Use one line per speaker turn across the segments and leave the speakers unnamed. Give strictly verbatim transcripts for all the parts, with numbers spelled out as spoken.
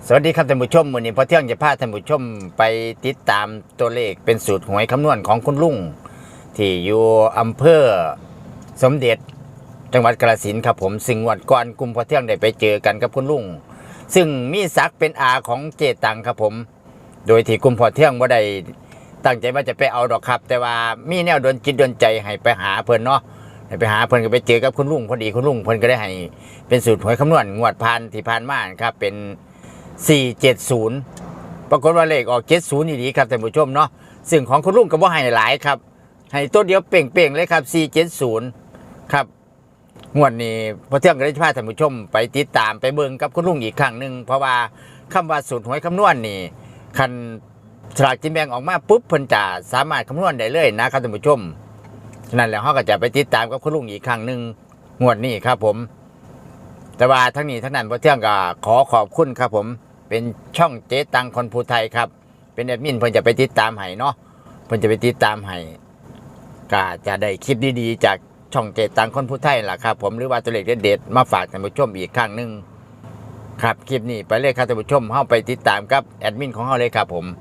สวัสดีครับท่านผู้ชมวันนี้พอเที่ยงจะพาท่านผู้ชมไปติดตามตัวเลขเป็นสูตรหวยคำนวณของคุณลุงที่อยู่อำเภอสมเด็จจังหวัดกาฬสินธุ์ครับผมซึ่งวันก่อนกลุ่มพอเที่ยงได้ไปเจอกันกับคุณลุงซึ่งมีศักดิ์เป็นอาของเจตังครับผมโดยที่กลุ่มพอเที่ยงว่าได้ตั้งใจว่าจะไปเอาดอกครับแต่ว่ามีแนวดลจิตดลใจให้ไปหาเพิ่นเนาะให้ไปหาเพิ่นก็ไปเจอกับคุณลุงพอดีคุณลุงเพิ่นก็ได้ให้เป็นสูตรหวยคำนวณงวดผ่านที่ผ่านมาครับเป็นสี่เจ็ดศูนย์ปรากฏว่าเลขออกเจ็ดศูนย์นี่ดีครับท่านผู้ชมเนาะซึ่งของคุณลุงก็บ่ให้หลายครับให้ตัวเดียวเป่งๆเลยครับสี่เจ็ดศูนย์ครับงวดนี้พอเที่ยงก็ได้พาท่านผู้ชมไปติดตามไปเบิ่งกับคุณลุงอีกครั้งหนึ่งเพราะว่าคำว่าสูตรหวยคำนวณนี่คันสลากกินแบ่งออกมาปุ๊บเพิ่นจะสามารถคำนวณได้เลยนะครับท่านผู้ชมฉะนั้นแล้วเราก็จะไปติดตามกับคุณลุงอีกครั้งหนึ่งงวดนี้ครับผมแต่ว่าทั้งนี้ทั้งนั้นพอเที่ยงก็ขอขอบคุณครับผมเป็นช่องเจ๊ตังคนภูไทยครับเป็นแอดมินเพิ่นจะไปติดตามให้เนาะเพิ่นจะไปติดตามให้ก็จะได้คลิปดีๆจากช่องเจ๊ตังคนภูไทยล่ะครับผมหรือว่าตัวเลขเด็ดๆมาฝากท่านผู้ชมอีกครั้งหนึ่งครับคลิปนี้ไปเลยครับท่านผู้ชมเข้าไปติดตามกับแอดมินของเราเลยครับผม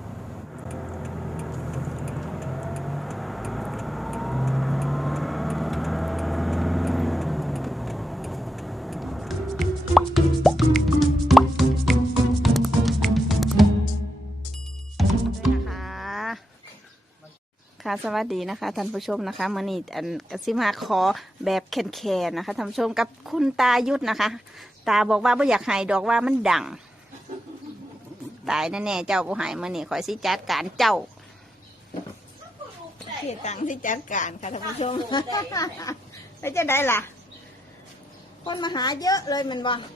ค่ะสวัสดีนะคะท่านผู้ชมนะคะมื่อนี้อันกสิมาขอแบบแคนๆนะคะท่านผู้ชมกับคุณตายุทธนะคะ ตาบอกว่าไม่อยากให้ดอกว่ามันดังตายแน่ๆเจ้าผู้หายมื่อนี้ขอสิจัดการเจ้าเขียตังสิจัดการค่ะท่านผู้ชมแล้วจะได้ล่ะคนมาหาเยอะเลยมันบอก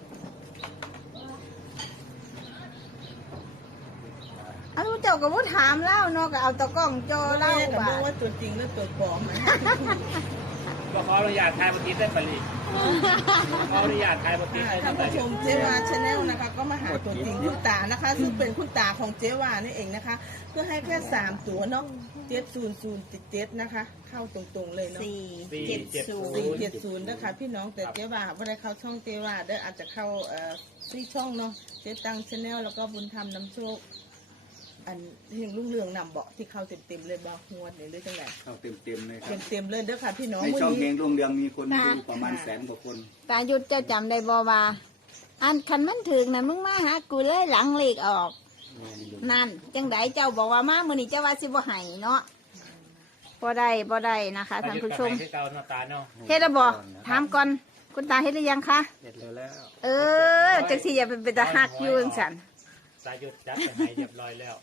เอาเจ้าก็บ่ถามเล่าเนาะก็เอาตะกล้องจอเล่า
ว่า
ว่า
ว่าตัวจริงและตัวปลอมนะ
ก็ขออนุญาตถ่ายบันทึกได้ปริขออนุญาตถ่ายบันทึกได้
ท่าน
ป
ผู้ช
ริ
มเจวาชาแนลนะคะก็มาหาตัวจริงคุณตานะคะ ซึ่งเป็นคุณตาของเจวานี่เองนะคะ เพื่อให้แค่สามตัวเนาะเจ็ดศูนย์ศูนย์เจ็ดนะคะ เข้าตรงๆเลยเนาะ
สี่
สี่
เจ็ด
เจ็ด
ศู
ศู
น
สี่
ย์
เจ็ดศูนย์นะคะพี่น้องแต่เจวาไม่ได้เข้าช่องเจวาเด้ออาจจะเข้าเอ่อซี่ช่องเนาะเจตังชาแนลแล้วก็บุญธรรมน้ำโชคอันเฮงรุ่งเรืองนำเบาะที่เข้าเต็มๆเลยบอกงวดนี่หรือจังไง
เข้าเต็มเต็มๆเลยครับ
เต็มๆเลยเด้อค่ะพี่น้อง
ใน
มื้อ
ช่องเพล
นี้
งดวงเรืองมีคนดูประมาณแสนกว่าคน
ตายุทธเจ้าจำได้บ่ว่าอันคันมันถึงนะมึงมาหากูเลยหลังเลขออก นั่นจังไดเจ้าบอกว่ามามื้อนี้เจ้าว่าสิบ่ให้เนาะบ่ได้บ่ได้นะคะท่านผู้ชม
ที่เก่าหน้าตาเนาะ
เฮ็ดแล้วบ่ถามก่อนคุณตาเฮ็ดหรือยังคะ
เสร็จแล้ว
เออจังสิอย่าเป็นตาฮักอยู่จังซั่น
ตาหยุดจัดไปให้เรียบร้อยแล้ว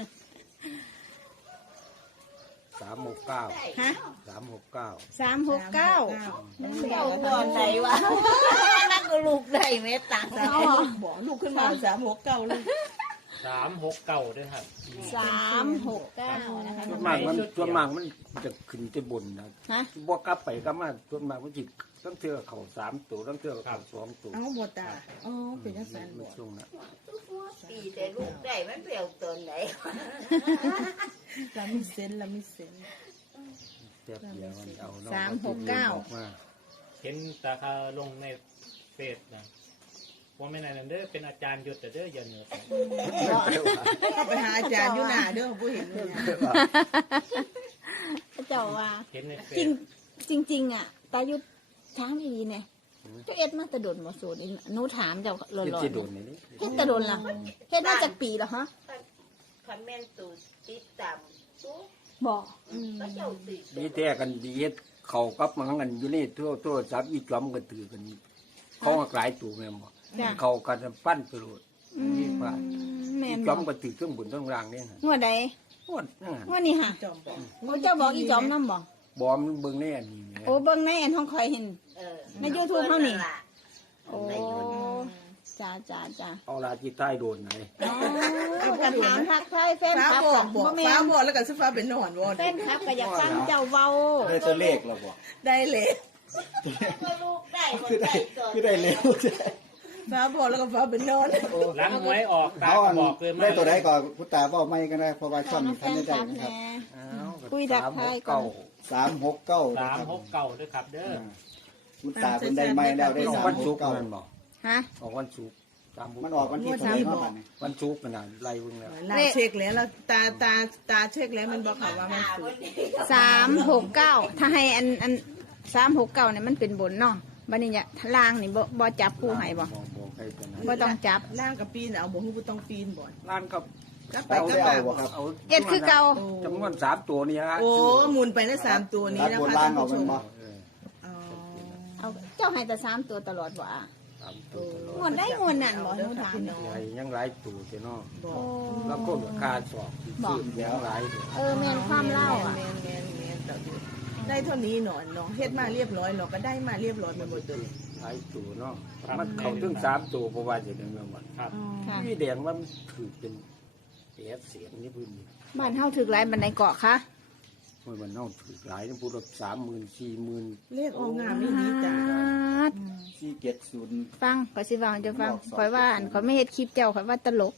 สามหกเก้า
ฮะ
สามหกเก้า
สามหกเก้าเจ้าตอนไหนวะนั่นก็ลูกได้แม่ตัง
สามหกบอกลูกขึ้นมาสามหกเก้าเลย
สามหกเก้าด้วยครับ
สามหกเก้านะคะ
ส่วนมากมันส่วนมากมันจะขึ้นจะบนนะ
ฮะ
บวกกลับไปกลับมาส่วนมากมันจิต้องเทือเข่าสามตัวต้องเทือเข่าสองตัว
เอ้าบตาอ๋อเป็นยังไง
มันช่วงนั้น
ปีแต่ลูกได้มันเปรี้ยวตนไหน
เรามีเซนเรามีเซน
เจ็บเดียวมันเอาเนะ
สามหกเก้า
ออมา
เห็นตาคาลงในเฟซนะว่าไม่นานนั้นเด้อเป็นอาจารย์หยุดแต่เด้ออย่าเหนือ
เข้าไปหาอาจารย์อยู่หน้าเด้อผู้เห็นเนี่ย
เจ้าว่า
เห็นในเฟ
จริ
ซ
งจริงจริงๆอ่ะตายุทธช้างดีๆเนี่ยเจ้าเอ็ดมาแตะโดนมาสูตรหนูถามเจ้าหล่อ
เป็น
ๆ
จะโดนนี่นี่
เฮ็ดแตะโดนล่ะเฮ็ดมาจากปีแล้วฮะ
คอมเมนต์ตูติดตามตู้
บอก
ก็เจ้าติด
ดีแท้กันดีเฮ็ดเข่ากับมังกันอยู่นี่ทั่วโทรศัพท์อีจอมกันถือกันเขาหักหลายตัวแม่นบ่
จ้ะ
เขากันปั้นไปโลด
อืม
นี่ว่า
แม่น
จ
บ
อ
อ
ม
ก
ก็ถือเครื่องบุญต้องรางเนี่ยฮะ
งวดใด
โอ้ยนั่น
งวดนี้ค่ะ
จอมบอก
โอ้เจ้าบอกอีจอมน้ำบอก
บอมนเบิ่งแน่นี่แหม่
โอ้เบิ่งในอันห้องคอยเห็น
เออ
ใน YouTube เขานี่
ล่ะ
โอ้จ้าจ้าจ้า
เอาลาที่ใต้โดนไหน
อ๋อกระถามทักทายแฟน
ฟ้า
คลับ
บอก
กั
บอก
บ่แม่
ฟ้าน บอกแล้วก็ซื้อฟ้าเป็นนอนวอน
แฟนคลับก็อยากฟังเจ้าเว้า
ได้ตัวเลขแล้วบ่
ได้เลย
ก็ลูกได้คน
คือได้
ได้ตน
คือได้เร็วใช่
ฟ้าบอกแล้วก็ฟ้าเป็นนอน
หลังหวยออกตา
เขา
ก็
อัน
บอกเลยมา
ได้ตัวใดก่อนคุณตาบอกไม่กันได้เพราะว่าช่องนี้
แฟ
ท่าน
น
ไม่
ค
ได้
ลับ
นะครับ
แน่
อ้าว
คุยทักทายก่อน
สามหกเก้า
สามหกเก้าด้วยครับเด้อ
คุณตาคุณได้ไม่แล้วได้
ออก
สาม
วัน
ห
ศุ
ก
กร์
เก้า
นั่นบ่
ฮะ
ออกวันศุกร์สามหก
มันออกวันที่เท่าไหร่เนาะบัดนี้
วันศุกร์ขนาดไล่เบิ่งแล้ว
เราเช็คแล้วเราตาตาตาเช็คแล้วมันบอกเขาว่ามันสูง
สามหกเก้าถ้าให้อันอันสามหกเก้าเนี่ยมันเป็นบนเนาะบัดนี้เนี่ยล่างนี่บ่บ่จับคู่ให้บ่
บ่บ่ใครตัวนั้น
บ่ต้องจับ
ล่างกับปีนเอาบ่ฮู้บ่ต้องปีนบ่อน
ร้านกับ
กลับไป
เอา
กลับ
ได้
มา
เอาบ่ครับ
เอา
เอ็ดคือเก่า
จำนวนสามตัวนี่ฮะ
โอ้หมุนไปนะสามตัวนี้
ตัด
นะ
บน
คะ
ล่าง
ท่าน
เอา
ผู้ช
เป็น
ม
บ่
เออ
อ๋อ
เอาเจ้าให้แต่สามตัวตลอดบ่อ่ะ
สามตัวตลอด
งวดได้งวดนั่นบ่หนูถาม
ใหญ่ยังหลายตัวเจ้าเนาะ
บอ
โอ้
ก
แล้วก็ค่าสอบซื้อยังหลายเลย
เออแม่นความเล่าอ่ะ
แมนแมนแมนต่ออยู่ได้เท่านี้หนอนเนาะเฮ็ดมาเรียบร้อยเนาะก็ได้มาเรียบร้อยมาหมดเลย
หลายตัวเนาะมันเข้าถึงสามตัวเพราะว่าจะได้เมื่อวัน
ครับ
ค่ะ
พี่แดงว่ามันถือเป็นเสียเสียงนี่พื้นนี่
บ้านเฮาถึกหลายบันไดเกาะคะ
เมื่อวันนอกถือหลายนี่พูดว่าสามหมื่นสี่หมื่น
เลขออกงามไม่ดีจ้ะ
ด
สี่เจ็ดศูนย์
ฟังก็สิว่าจะฟังข่อยว่าอันข่อยไม่เฮ็ดคลิปเจ้าข่อยว่าตลก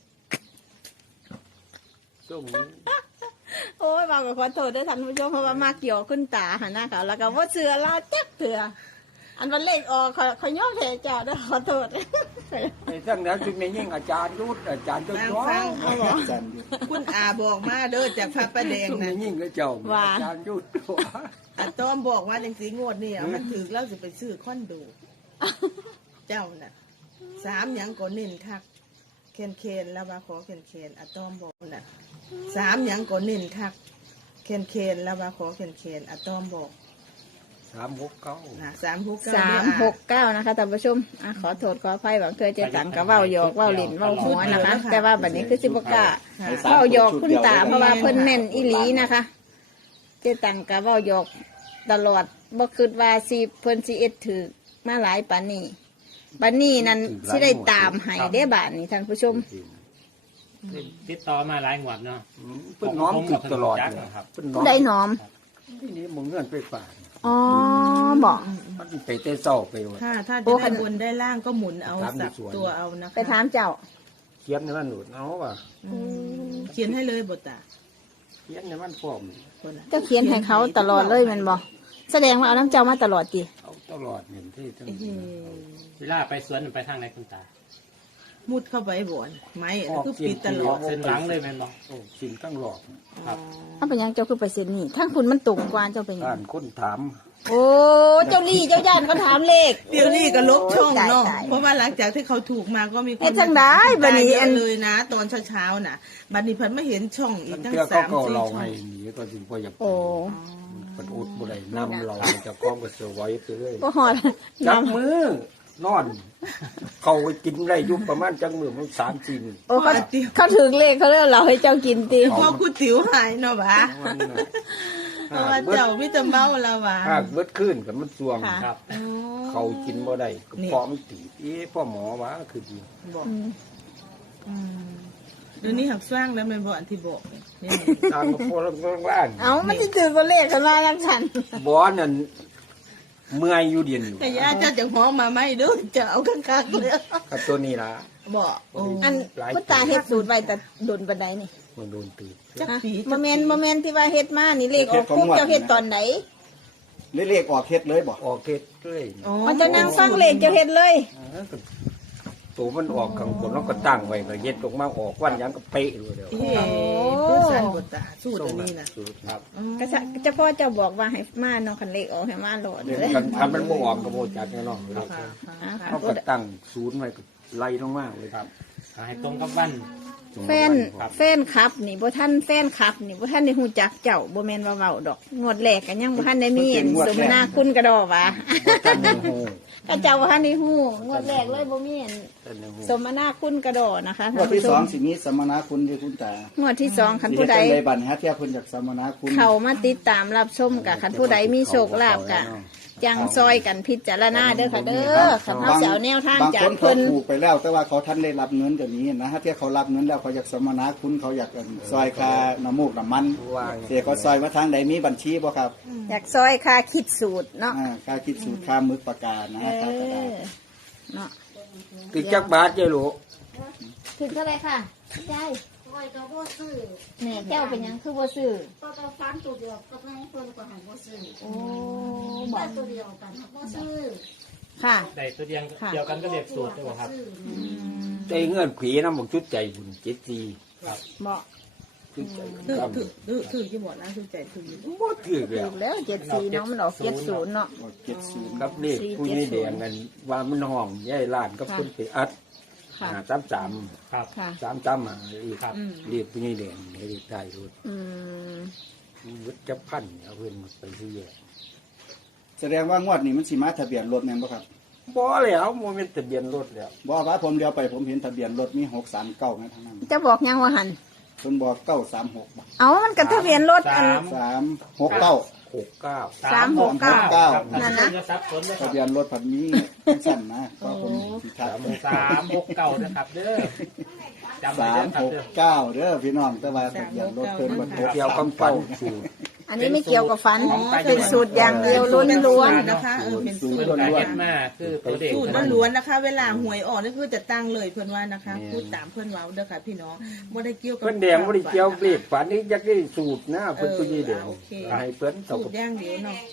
ช่วงนี้
โอ้ยบอกกับขอโทษด้วยท่านผู้ชมเพราะว่ามาเกี่ยวขึ้นตาหันหน้าเขาแล้วก็ว่าเสือลาจักเถื่ออันวันเลขออกเขาเขาย่อแพ้เจ้าด้วยขอโทษ
ในทั้งนั้นจุดนี้ยิ่งอาจารย์ยุทธอาจารย์เจ้าจ้อ
ฟัง
เอาบอก
จันทร์อยู่
คุณอาบอกมาเด้อจากพระประแดง
จุด
นะ
นี้ยิ่งก็เจ้า
ว่า
อาจารย์ยุทธ
อาต้อมบอกว่าจังสีงวดนี่เอามันถือแล้วสิไปซื้อคอนโด เจ้าน่ะสามหยังก็เน้นคักเคนเคนแล้วว่าขอเคนเคนอาต้อมบอกน่ะสามหยังก็เน้นคักเคนเคนแล้วว่าขอเคนเคนอาต้อมบอก
สามหกเก้า
นะสามหกเก้า
สามหกเก้านะคะท่านผู้ชมอ่ะขอโทษขออภัยบางเธอจะสั่งกับเว้าหยอกเว้าหลินเว้าหัวนะคะ แต่ว่าบัดนี้คือสิบกล้าเว้าหยอกคุณตาเพราะว่าเพิ่นแม่นอีหลีนะคะ เจตังกับเว้าหยอกตลอดบ่คิดว่าสิเพิ่นสิเอ็ดถือมาหลายปานนี้ปานนี้นั้นสิได้ตามให้เด้บาดนี้ท่านผู้ชม
ติดต่อมาหลายงวดเนาะ
เพิ่นน้อมติดตลอดเลย
ครับ
เพิ่นน้อม
ได้หนอม
ที่นี้มึงเงื่อนไปฝาก
อ๋อบอก
มันไปเตะเศร้าไปว่า
ถ้าถ้า
โอ้
จะ
คั
ได้
น
บนได้ล่างก็หมุนเอา
ถามใน
สับ
สวน
ตัวเอานะคะ
ไปถามเจ้า
เขียนในมันหนุดเอาว่ะ
อืมเขียนให้เลยบทตา
เขียนในมันฟอม
คนน่ะ
เจ้าเขียนให้เขาตลอดเลยแมันบอกแสดงว่าเอาน้ำเจ้ามาตลอดจี
เอาตลอดเห็นที่ทั้ง
เอ้ย
เวลาไปสวนไปทางไหนคุณตา
มุดเข้าไปบ่อนไม้อันนั้นคือปิดตลอด
เส้นหลังเลยแม่นบ่
โอ้สิ่งตั้งหลอก
ครับ
เอาเป็นหยังเจ้าคือไปเซ็นนี่ทั้งคุณมันตุ่มกว่าเจ้าเป็นหยั
อ่าง นคนถาม
โอ้เจ้าลี่เจ้าย่านเขาถามเลข
เดี๋ยวนี้ก็ลบช่องเนาะ
ตายๆ
เพราะว่าหลังจากที่เขาถูกมาก็มีคน
เฮ็ดจังได้บัดนี้
เย
อั
อะ
น
เลยนะ ตอนเช้าๆน่ะ บัดนี้เพิ่นไม่เห็นช่องอีก
ตั้ง
ตั้ง
เทื่อ
สา
เขา
ม
ก็
สี่
เรา
ช่อ
ให้
ง
หนีก็ถึงพออยาก
โอ้
เป็นอุดบุได้นำเราจะคล้องกับเสือไว้ไปเรื่อย
ก็หอด
จับ
น้ำ
มือนอน เขาไปกินได้อยุบประมาณจังมือมันสามจีน
โอ้เขาเขาถึงเลขเขาเรียกเราให้เจ้ากินตี
เพราะกูติ๋วหายเนาะบะเพราะว่าเจ้ามิตรเมาแล้ววะ
หากเบิดขึ้นกับมันสวง
ค่ะ
ครับ
โอ้
เขากินบ่ได้ก็
นี่
พร้อมตีเอ๊ะพ่อหมอวะคือดี
บอก
อืม
อืมเดี๋ยวนี้หักสร้างแล้วแมันบอกอันที่บอกนี่
ทางก็พอแล้วก็ล่าง
เอามันจะถือตัวเลขกันมาแล้วฉัน
บอนั่นเมื่อยอยู่เดียนอยู่
แต่ย่าเจ้าจะห้องมาไหมเดูจะเอาข้างๆเลย
กับตัวนี้ล่ะ
บอกโอ้
อันคุณตาเฮ็ดสูตรไว้แต่โดนบันไดนี่
มันโดนตี
จักปี
โมเมนต์โมเมนต์ที่ว่าเฮ็ดมานี่เลขออกปุ๊บเจ้าเฮ็ดตอนไหน
เลขออกเฮ็ดเลยบ่
ออกเพชรเลย
อ๋อ
มันจะนั่งฟังเลขเจ้าเฮ็ดเลย
เออก็ตัวมันออกข้างบนแล้วก็ตั้งไว้ก็เย็ดลงมาออกวันหยังก็เป๊ะเลยเดียว
เฮ้คือสันบทตาสูตรอันนี้นะ
สูตรครับ
ก็จะเฉพาะเจ้าบอกว่าให้มาเนาะคันเลขออกให้มาโหลด
เดี๋ยว
เลย
กันทำมันบ่ออกก็บ่จักแน่นอนครับ
ค่ะค่ะ
อ่า
เขาก็ตั้งศูนย์ไว้ก็ไล่ลงมาเลยครับ
ให้ตรงกับวัน
แฟนแฟนคลับ นี่บ่ท่านแฟนคลับ นี่บ่ท่านได้ฮู้จักเจ้าบ่แม่นว่าเว้าดอกงวดแรกก็ยังบ่ท่านได้มีอันสมนาคุณกระดอว่า
ท่านในหู
ก็เจ้าบ่ท่านได้ฮู้งวดแรกเลยบ่มีอัน
ท่านในหู
สมนาคุณกระดอนะคะ
งวดที่สองสิมีสมนาคุณที่คุณตาง
วดที่สองคัน
สิ
ผู้
เฮ็ด
ใด
จังไดบัดนี้ฮะเที่ยเพิ่นอยากสมนาคุณ
เข้ามาติดตามรับชมกับคันผู้ใดมีโชคลาภกะจังซอยกันพิจารณาเด้อค่ะเด้อคันเฮาสิเอาแนวทาง
บาง
จา
ค
ก
นเขา
เพิ่น
ถูกไปแล้ว แต่ว่าเขาท่านได้รับเงินก็มีนะฮะเที่ยเขารับเงินแล้วเขาอยากสมนาคุณเขาอยากเอิ่นซอยค่าน้ำมูกน้ำมัน
ว่า
เสียเขาซอยว่าทางใดมีบัญชีบ่ครับ
อยากซอยค่าคิดสูตรเนาะ
อ่าค่าคิดสูตรค่ามึกประกาศนะ
เอ
ค่ากระดาษ
อเนาะ
ติดจักบาทเจ้าลูก
ถึงเท่าไหร่ค่ะใช่
คอยก็บ่ซื้อ
แม่เจ้าเป็นหยังคือบ่ซื้อ
ก็ก็ฟันตัวเดียวก็ไม่เพิ่นก็ให้บ่ซื้อ
โอ้บ
บ้า
อก
ตัวเดียวกันบ่ซื้อ
ค่ะ
ได้ตัวเดียว
ค่ะ
เดียวกันก็เรียกสูตรด้วยบ่ครับ
ซื้อ
อืม
ได้เงื่อนผีน้ำบอกชุดใจบุญเจ็ดสี่
เหมาะ
ชุดใจ
ถือ
ครับ
ถือถือถือที่บอกนะถือใจถืออยู่
บ่ถือแล้
ถู
ว
กแล้วเจ็ดสี่เนาะมันออกเจ็ดศูนย์เนาะ
บอกเจ็ดศูนย์
ครับเลขผู้นี้แดงกันว่ามันห้องย่ายล้านกับคนไปอัด
ค่ะ
หาสามสาม
ครับ
ค่ะ
สามสามหาอีก
ครับ
อืม
เรียกผู้นี้แดงให้ได้ได้รถ
อืม
วุฒิจะพันเอาเพิ่นมาไปที่แยก
แสดงว่างวดนี้มันสิมาทะเบียนรถแม่นบ่ครับ
บ่แล้วโมเมนต์ทะเบียนรถแล้ว
บ่ว่าผมเดียวไปผมเห็นทะเบียนรถมีหกสามเก้านะทั้งนั้น
จะบอกยังว่าหัน
เพิ่นบอกเก้าสามหก
เอามันกับทะเบียนรถอัน
สาม
สามหกเก้า
หกเก้า
สามหกเก้า
ครับ
นั่นนะ
จะซับซ้อนนะค
ทะ
รับ
เบียนรถผัดมีสั้นนะก็ผมสิทัก
สามหกเก้านะครับเด้อจำไว้
สา
เด้
ม
อครั
ห
บ
ก
เด้อ
เก้าเด้อพี่น้องแต่ว่าทะเบียนรถเพิ่นบ่ถูก
เกี่ยวคำฟันสูตร
อันนี้ไม่เกี่ยวกับฟัน เป็นสูตรอย่างเดียวล้วน
ๆนะคะเออเป็นสูตร
สูตรการเฮ็ดมาคือตัวเด็ก
สูตรล้วนๆนะคะ เวลาหวยออกนี่คือจะตั้งเลยเพื่อนว่านะคะพูดตามเพื่อนเว้าเด้อค่ะพี่น้องบ่ได้เกี่ยวกับ
เพิ่นแดงบ่ได้เกี่ยวเลขฝันนี่อยากได้สูตรนะเพิ่นผู้นี้แดงให้เพิ่น
สู
เจ้า
ตรอย่างเดียวเนาะ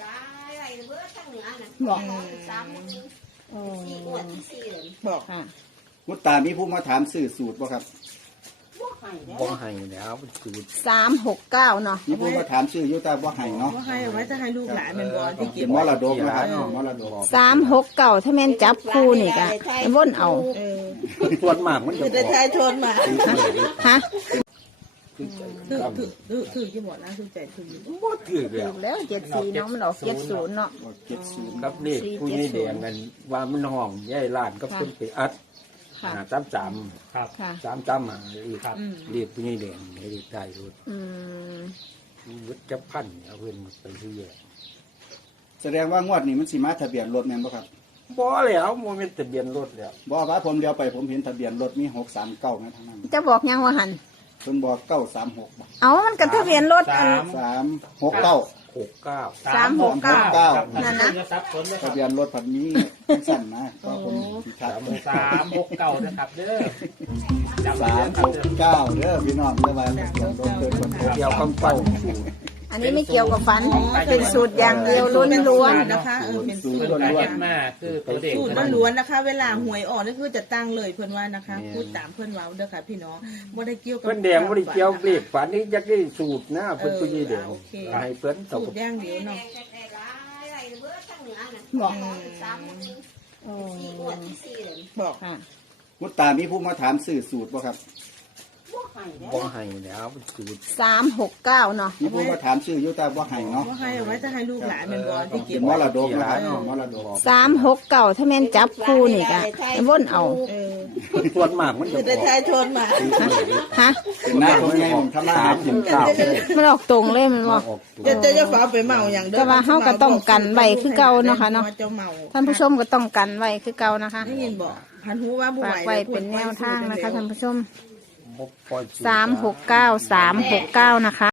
ๆบอก
อืมสี่งวดที่สี่เลย
บอก
ค่ะ
มุตตามีผู้มาถามซื้อสูตรบ่ครับ
บ่ให้แล้วสูตร
สามหกเก้าเนาะ
มีผู้มาถามซื้ออยู่แต่บ่ให้เนาะ
ว่าให้เอาไว้จะให้ลูกหลานเป็นบอลที่
เป็
เก็บ
นมรดกนะครับมรดก
สามหกเก้าถ้าแม่นจับคู่นี่ก็ว่นเอา
เออ
ส่วนมากมันจะ
คือ
อ
แต่
อก
ชายชนมา
ฮะ
คือใจ
ถือ
ครับ
ถือถือถือที่บอกนะถือใจถืออยู่
บ่ถือแล้
ถู
ว
กแล้วเจ็ดสี่เนาะมันออกเจ็ดศูนย์เนาะ
บอกเจ็ดศูนย์
ครับเลขผู้นี้แดงกันว่ามันห้องย่ายล้านกับคนไปอัด
ค่ะ
หาสามสาม
ครับ
ค่ะ
สามสามหาอีก
ครับ
เรียกผู้นี้แดงให้ได้ได้รถ
อืม
วุฒิจะพันเอาเพิ่นมาไปที่แยก
แสดงว่างวดนี้มันสิมาทะเบียนรถแม่นบ่ครับ
บ่แล้วโมเมนต์ทะเบียนรถแล้ว
บ่ว่าผมเดียวไปผมเห็นทะเบียนรถมีหกสามเก้านะทั้งนั้น
จะบอกยังว่าหัน
เพิ่นบอกเก้าสามหก
เอามันกับทะเบียนรถอัน
สาม
สามหกเก้า
หกเก้า
สามหกเก้า
ครับ
นั่นนะ
จะซับซ้อนนะค
ทะ
รับ
เบียนรถผัดมีสั้นนะก็ผมสิทัก
สามหกเก้านะครับเด้อจำไว้
สาม
เด้อค
ห
รับ
ก
เด้อ
เก้าเด้อพี่น้องแต่ว่าทะเบียนรถเพิ่นบ่ถูก
เกี่ยวคำฟันสูตร
อันนี้ไม่เกี่ยวกับฟัน เป็นสูตรอย่างเดียวล้วน
นะคะเออเป็นสูตร
เพิ่นการเฮ็ดมาคือตัวเด็ก
สูตรล้วนๆนะคะ เวลาหวยออกนี่คือจะตั้งเลยเพื่อนว่านะคะพูดตามเพื่อนเว้าเด้อค่ะพี่น้องบ่ได้เกี่ยวกับ
เพิ่นแดงบ่ได้เกี่ยวเลขฝันนี่อยากได้สูตรนะเพิ่นผู้นี้แดงให้เพิ่นเจ้า
สูตรอย่างเดียวเนาะ
ๆบอก
สามสี่งวดที่สี่เลย
บอก
ค่ะ
มุตตามีผู้มาถามซื้อสูตรบ่ครับ
บ่ให้แล้วสูตร
สามหกเก้าเนาะ
มีผู้มาถามซื้ออยู่แต่บ่ให้เนาะ
ว่าให้เอาไว้จะให้ลูกหลานเป็นบอลที่เก็
เป็
บ
นมรดกนะครับมรดก
สามหกเก้าถ้าแม่นจับคู่นี่ก็ว่นเอา
เออ
ส่วนมากมันจะ
คือ
อ
แต่
อก
ชายชนมา
ฮะ
เป็นหน้าของไงผมทำหน้า
สามถึงเก้า
มันออกตรงเลยมันบอก
ออกตัว
จะจะจะฟ้าไปเมาอย่างเด้อ
แต่ว่าเฮาก็ต้องกันไว้คือเก่าเนาะค่ะเนาะ
เจ้าเมา
ท่านผู้ชมก็ต้องกันไว้คือเก่านะคะ
ได้ยินบอกพันหูว่าผู้
ฝาก
ไหว
ไว้เป็นแนวทางนะคะท่านผู้ชม
บ่ปล่อยสูตร
สามหกเก้าสามหกเก้านะคะ